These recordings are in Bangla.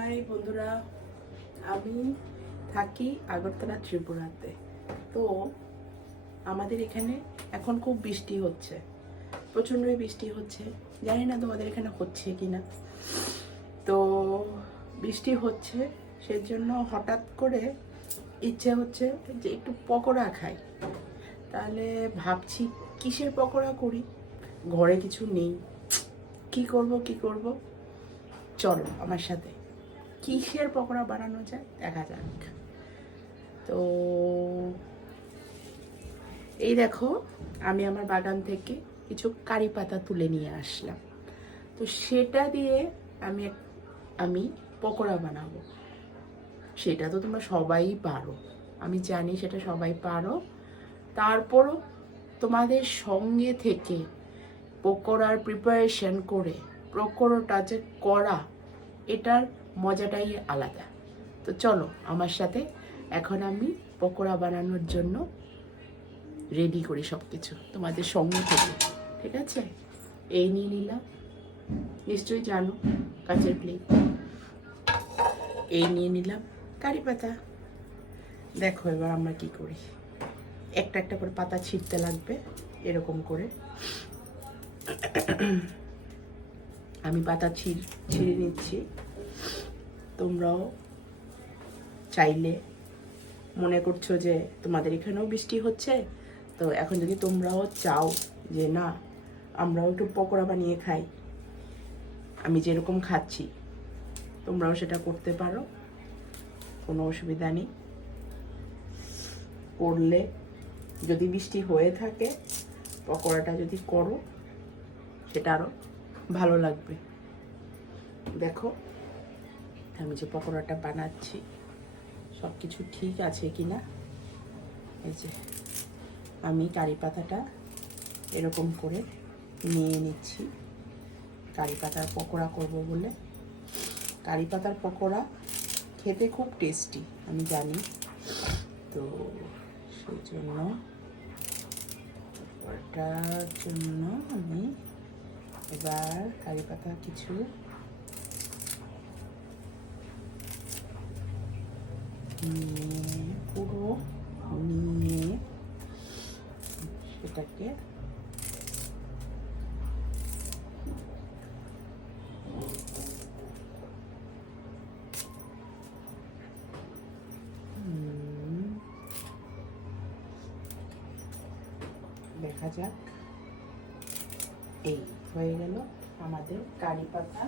হাই বন্ধুরা, আমি থাকি আগরতলা ত্রিপুরাতে। তো আমাদের এখানে এখন খুব বৃষ্টি হচ্ছে, প্রচণ্ডই বৃষ্টি হচ্ছে। জানি না তোমাদের এখানে হচ্ছে কি না। তো বৃষ্টি হচ্ছে, সেজন্য হঠাৎ করে ইচ্ছে হচ্ছে যে একটু পকোড়া খাই। তাহলে ভাবছি কিসের পকোড়া করি, ঘরে কিছু নেই। কি করব, চলো আমার সাথে কিসের পকোড়া বানানো যায় দেখা যাক। তো এই দেখো, আমি আমার বাগান থেকে কিছু কারি পাতা তুলে নিয়ে আসলাম। তো সেটা দিয়ে আমি পকোড়া বানাবো। সেটা তো তোমরা সবাই পারো, আমি জানি সেটা সবাই পারো। তারপরও তোমাদের সঙ্গে থেকে পকোড়ার প্রিপারেশন করে পকোড়াটা যে করা, এটার মজাটাই আলাদা। তো চলো আমার সাথে, এখন আমি পকোড়া বানানোর জন্য রেডি করি সব কিছু তোমাদের সঙ্গে থেকে। ঠিক আছে, এই নিয়ে নিলাম, নিশ্চয়ই জানো, কাঁচের প্লেট। এই নিয়ে নিলাম কারি পাতা। দেখো এবার আমরা কি করি, একটা একটা করে পাতা ছিঁড়তে লাগবে এরকম করে। আমি পাতা ছিঁড়ে নিচ্ছি। তোমরাও চাইলে, মনে করছো যে তোমাদের এখানেও বৃষ্টি হচ্ছে, তো এখন যদি তোমরাও চাও যে না আমরাও একটু পকোড়া বানিয়ে খাই, আমি যেরকম খাচ্ছি, তোমরাও সেটা করতে পারো, কোনো অসুবিধা নেই। করলে যদি বৃষ্টি হয়ে থাকে, পকোড়াটা যদি করো, সেটা আরও ভালো লাগবে। দেখো আমি যে পকোড়াটা বানাচ্ছি সব কিছু ঠিক আছে কি না। এই যে আমি কারি পাতাটা এরকম করে নিয়ে নিচ্ছি, কারি পাতার পকোড়া করব বলে। কারি পাতার পকোড়া খেতে খুব টেস্টি, আমি জানি। তো সেই জন্য ওটার জন্য আমি এবার কারি পাতা কিছু পুরো নিয়ে সেটাকে দেখা যাক। এই হয়ে গেল আমাদের কারি পাতা।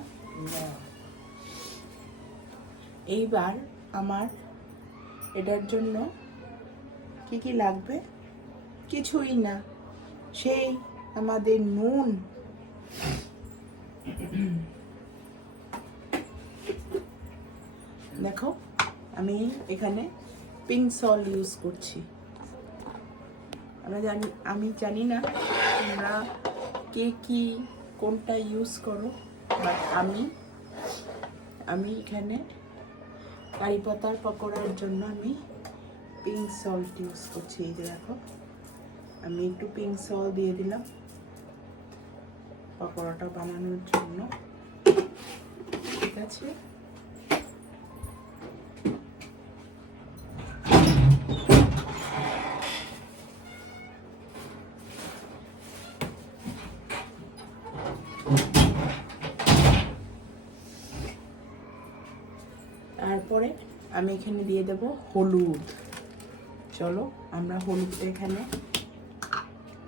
এইবার আমার এটার জন্য কি কি লাগবে, কিছুই না, সেই আমাদের নুন। দেখো আমি এখানে পিঙ্ক সল্ট ইউজ করছি। আমি জানি না তোমরা কে কি কোনটা ইউজ করো, বাট আমি এখানে কারি পাতার পকোড়ার জন্য আমি পিঙ্ক সল্ট ইউজ করছি। এই যে দেখো, আমি একটু পিঙ্ক সল্ট দিয়ে দিলাম পকোড়াটা বানানোর জন্য। ঠিক আছে, তারপরে আমি এখানে দিয়ে দেব হলুদ। চলো আমরা হলুদটা এখানে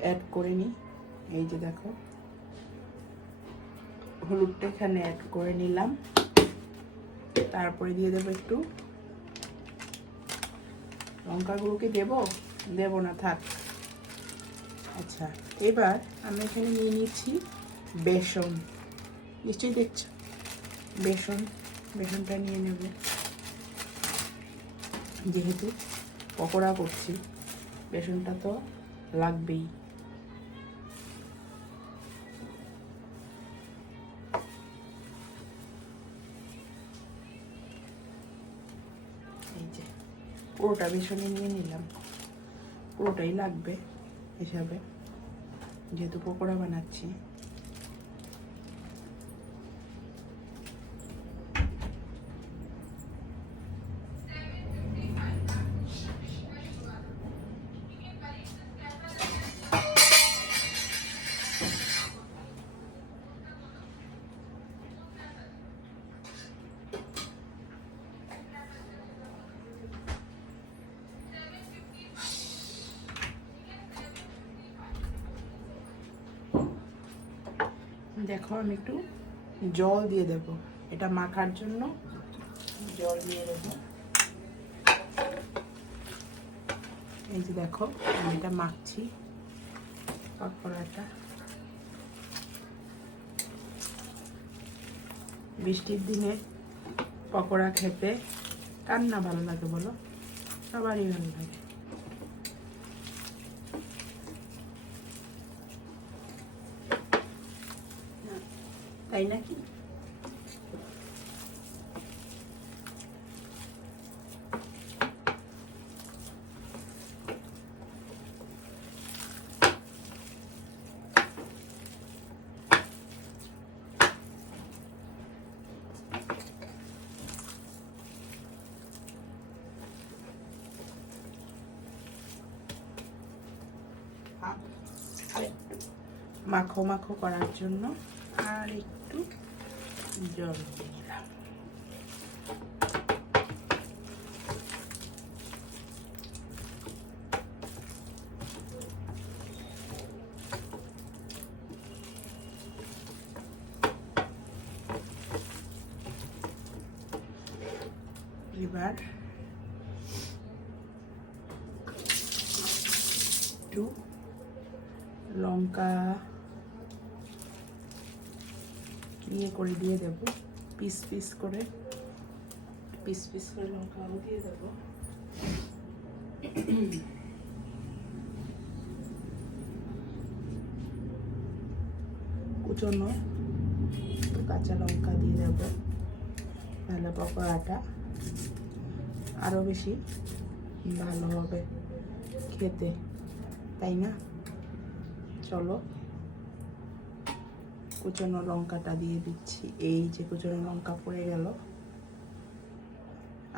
অ্যাড করে নিই। এই যে দেখো, হলুদটা এখানে অ্যাড করে নিলাম। তারপরে দিয়ে দেবো একটু লঙ্কার গুঁড়ো। কি দেবো না, থাক। আচ্ছা, এবার আমি এখানে নিয়ে নিচ্ছি বেসন। নিশ্চয়ই দেখছো, বেসনটা নিয়ে নেব, যেহেতু পকোড়া করছি বেসনটা তো লাগবেই। এই যে পুরোটা বেসনে নিয়ে নিলাম, পুরোটাই লাগবে হিসাবে, যেহেতু পকোড়া বানাচ্ছি। দেখো আমি একটু জল দিয়ে দেব, এটা মাখার জন্য জল দিয়ে দেবো। এই যে দেখো আমি এটা মাখছি পকোড়াটা। বৃষ্টির দিনে পকোড়া খেতে কার না ভালো লাগে বলো? সবারই ভালো লাগে। তাই নাকি? মাখো মাখো করার জন্য আর একটু জল দিয়ে দিলাম। এবার একটু লঙ্কা করে দিয়ে দেব, পিস পিস করে লঙ্কাও দিয়ে দেব। কুচনো কাঁচা লঙ্কা দিয়ে দেব, তাহলে পকোড়াটা আরো বেশি ভালো হবে খেতে, তাই না? চলো কুচনো লঙ্কাটা দিয়ে দিচ্ছি। এই যে কুচনো লঙ্কা পড়ে গেল,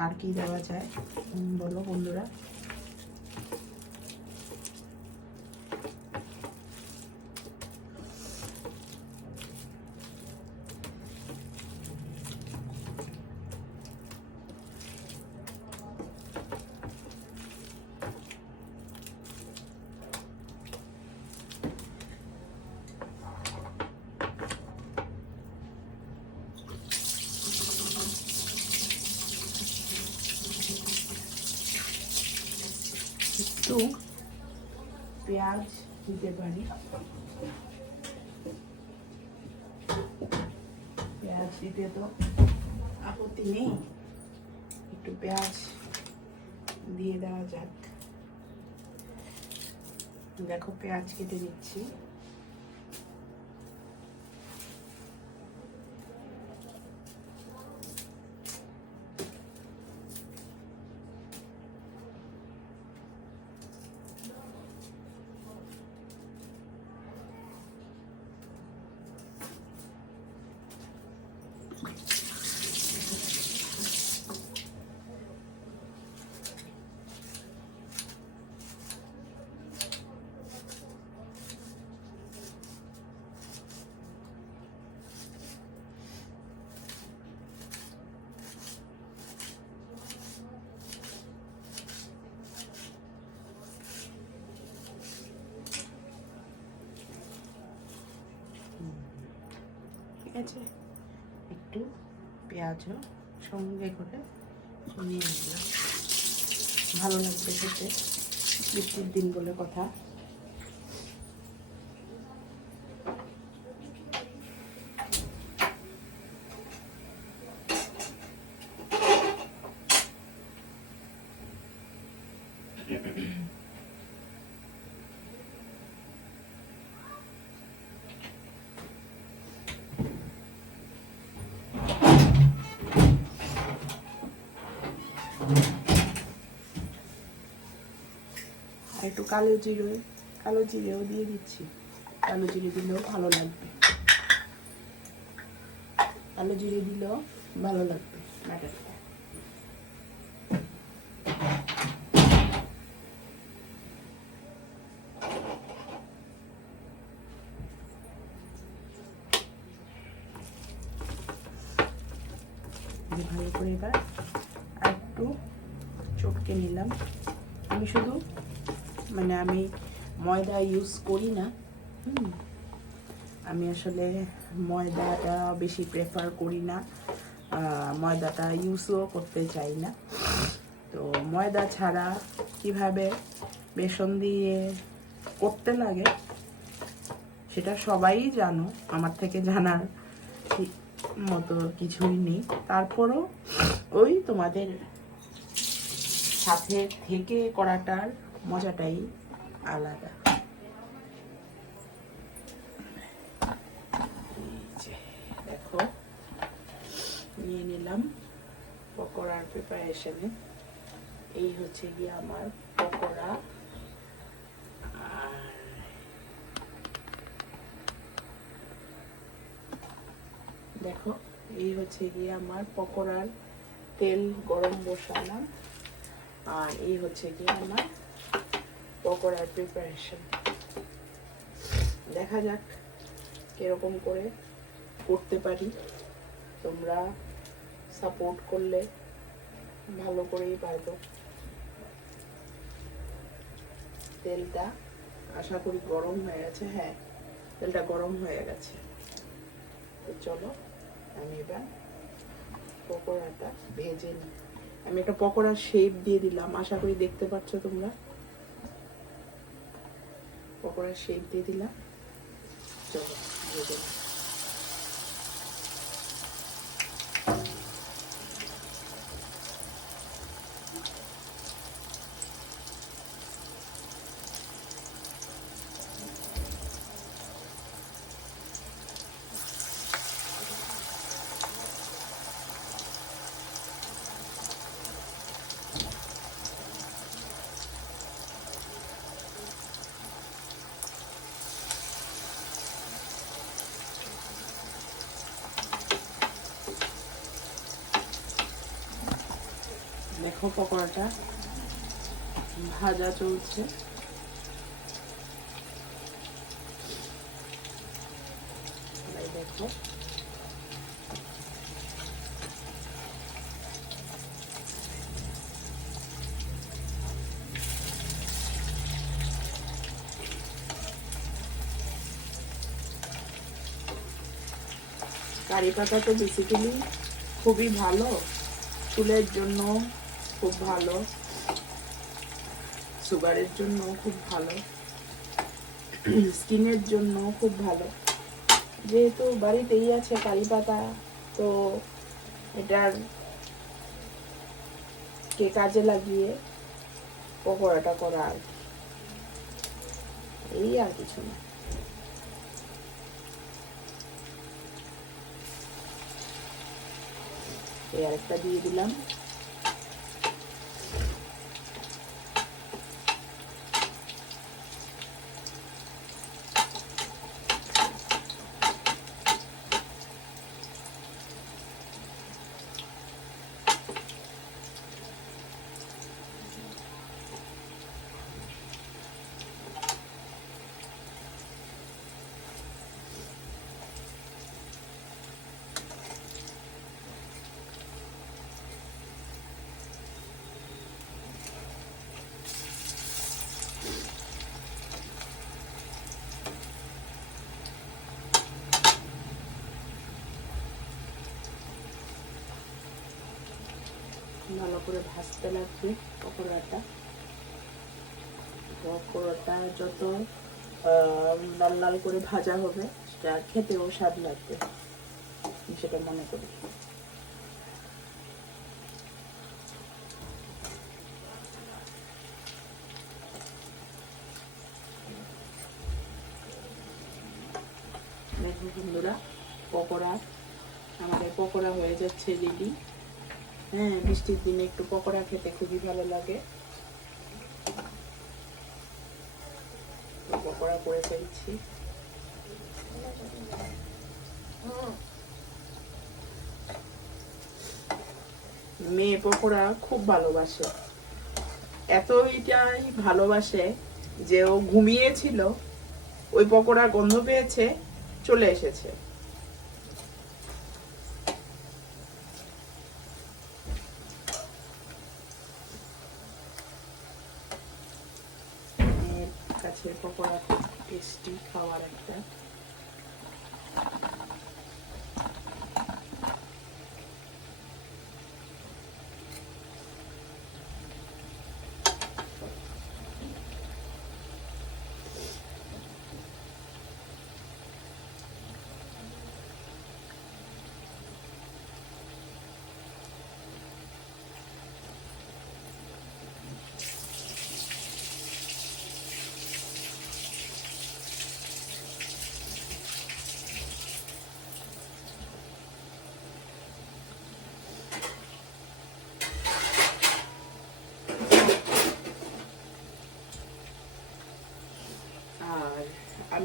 আর কি দেওয়া যায় বলো বন্ধুরা? একটু পেঁয়াজ দিতে পারি, পেঁয়াজ দিতে তো আপত্তি নেই, একটু পেঁয়াজ দিয়ে দেওয়া যাক। দেখো পেঁয়াজ কেটে দিচ্ছি। ঠিক আছে, একটু পেঁয়াজও সঙ্গে করে নিয়ে নিলাম, ভালো লাগবে খেতে, বৃষ্টির দিন বলে কথা। একটু কালো জিরেও দিয়ে দিচ্ছি, কালো জিরে দিলেও ভালো লাগবে, কালো জিরে দিলেও ভালো লাগবে ব্যাটারটা। ভালো করে এবার আর একটু চটকে নিলাম। আমি শুধু আমি ময়দা ইউজ করি না, আমি আসলে ময়দাটা বেশি প্রেফার করি না, ময়দাটা ইউজও করতে চাই না। তো ময়দা ছাড়া কিভাবে বেসন দিয়ে করতে লাগে সেটা সবাই জানো, আমার থেকে জানার ঠিক মতো কিছুই নেই। তারপরও ওই তোমাদের সাথে থেকে করাটার মজাটাই আলাদা। দেখো নিয়ে নিলাম পকোড়ার প্রিপারেশনে। এই হচ্ছে গিয়ে আমার পকোড়া। দেখো এই হচ্ছে গিয়ে আমার পকোড়ার তেল গরম বসালাম, আর এই হচ্ছে গিয়ে আমার পকোড়ার প্রিপারেশন। দেখা যাক কিরকম করে করতে পারি। তোমরা সাপোর্ট করলে ভালো করেই পারবো। তেলটা আশা করি গরম হয়ে গেছে। হ্যাঁ, তেলটা গরম হয়ে গেছে। তো চলো আমি এবার পকোড়াটা ভেজে নিই। আমি একটা পকোড়ার শেপ দিয়ে দিলাম, আশা করি দেখতে পাচ্ছ তোমরা। পকোড়ার শেপ দিয়ে দিলাম। চলো ভেজে নিই। দেখো পকোড়াটা ভাজা চলছে। দেখো কারি পাতা তো বেসিক্যালি খুবই ভালো, চুলের জন্য খুব ভালো, সুগারের জন্য খুব ভালো, স্কিনের জন্য খুব ভালো। যেহেতু বাড়িতেই আছে কারি পাতা, তো এটার কে কাজে লাগিয়ে পকোড়াটা করা আর কি, এই আর কিছু না। এই আরেকটা দিয়ে দিলাম। ভালো করে ভাজতে লাগবে পকোড়াটা। পকোড়াটা যত লাল লাল করে ভাজা হবে সেটা খেতেও স্বাদ লাগবে, সেটা মনে করি। দেখো বন্ধুরা, পকোড়া আমাদের পকোড়া হয়ে যাচ্ছে রেডি। হ্যাঁ, বৃষ্টির দিনে একটু পকোড়া খেতে খুবই ভালো লাগে। পকোড়া করে ফেলছি। মেয়ে পকোড়া খুব ভালোবাসে, এতটাই ভালোবাসে যে ও ঘুমিয়েছিল, ওই পকোড়া গন্ধ পেয়েছে, চলে এসেছে। কাছে পকোড়া খুব টেস্টি খাওয়ার একটা।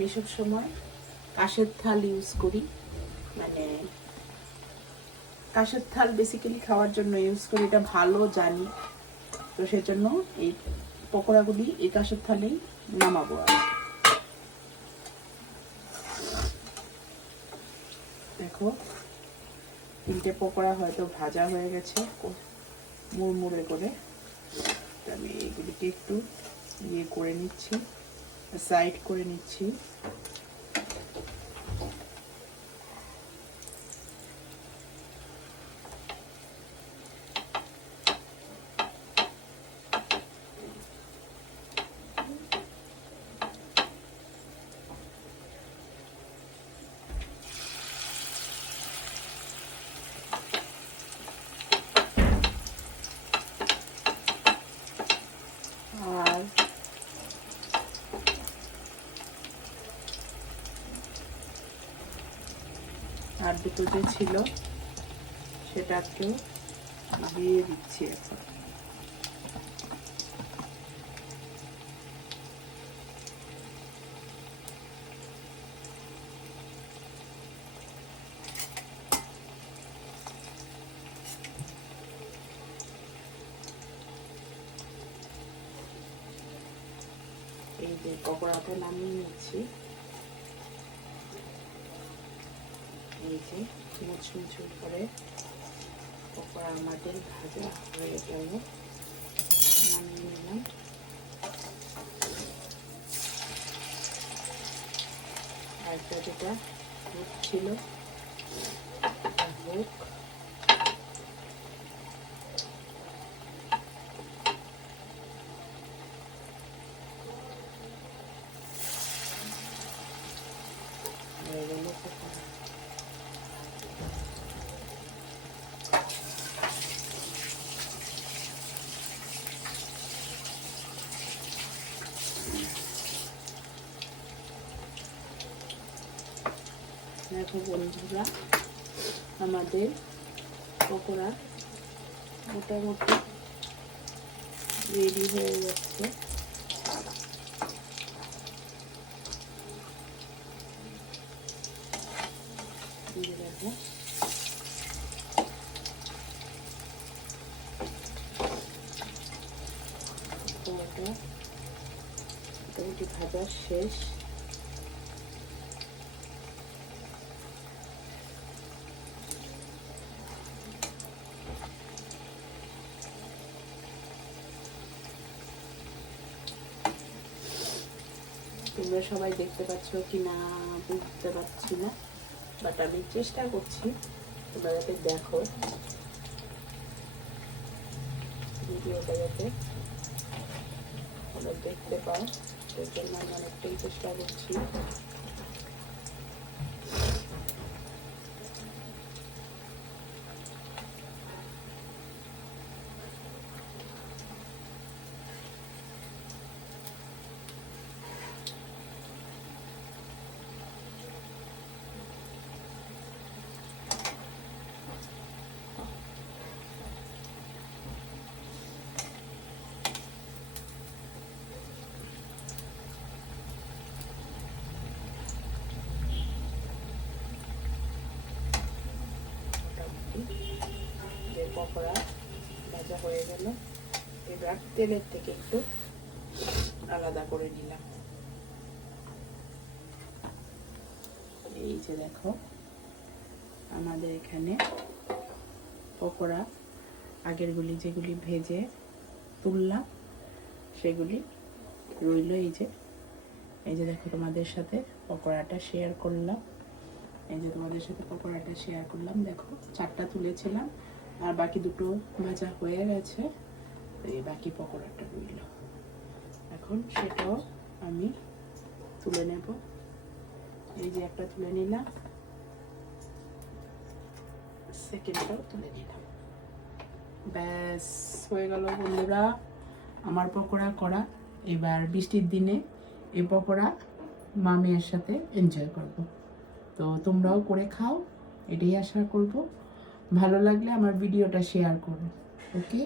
আমি সব সময় কাঁসের থাল ইউজ করি, মানে কাঁসের থাল বেসিক্যালি খাওয়ার জন্য ইউজ করি, এটা ভালো জানি। তো সেজন্য এই পকোড়াগুলি এই কাঁসের থালেই নামাবো। আর দেখো 3টে পকোড়া হয়তো ভাজা হয়ে গেছে মুড়মুড়ে করে। আমি এইগুলিকে একটু ইয়ে করে নিচ্ছি, সাইড করে নিচ্ছি। আর দুটো যে ছিল সেটাকেও দিয়ে দিচ্ছি এখন। এই যে পকোড়াটা নামিয়ে নিচ্ছি। এই যে মুচমুচু করে পকোড়া আমাদের ভাজা হয়ে গেল, নামিয়ে নিলাম। আর যেটা ছিল হোক, হয়ে গেল পকোড়া। দেখো বন্ধুরা, আমাদের পকোড়া মোটামুটি রেডি হয়ে যাচ্ছে। দেখো পকোড়াটা মোটামুটি ভাজা শেষ। তোমরা সবাই দেখতে পাচ্ছ কি না বুঝতে পারছি না, বাট আমি চেষ্টা করছি তোমরা যাতে দেখো ভিডিওটা, যাতে তোমরা দেখতে পাও। সেই জন্য আমি অনেকটাই চেষ্টা করছি। পকোড়া ভাজা হয়ে গেল, এবার তেলের থেকে একটু আলাদা করে নিলাম। এই যে দেখো আমাদের এখানে পকোড়া আগেরগুলি যেগুলি ভেজে তুললাম সেগুলি রইল। এই যে দেখো তোমাদের সাথে পকোড়াটা শেয়ার করলাম। দেখো 4টা তুলেছিলাম আর বাকি 2টো ভাজা হয়ে গেছে। তো এই বাকি পকোড়াটা রইল, এখন সেটাও আমি তুলে নেব। এই যে একটা তুলে নিলাম, সেকেন্ডটাও তুলে নিলাম। ব্যাস হয়ে গেল বন্ধুরা আমার পকোড়া করা। এবার বৃষ্টির দিনে এই পকোড়া মামির সাথে এনজয় করব। তো তোমরাও করে খাও, এটাই আশা করব। ভালো লাগলে আমার ভিডিওটা শেয়ার করো। ওকে,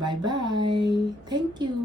বাই বাই, থ্যাংক ইউ।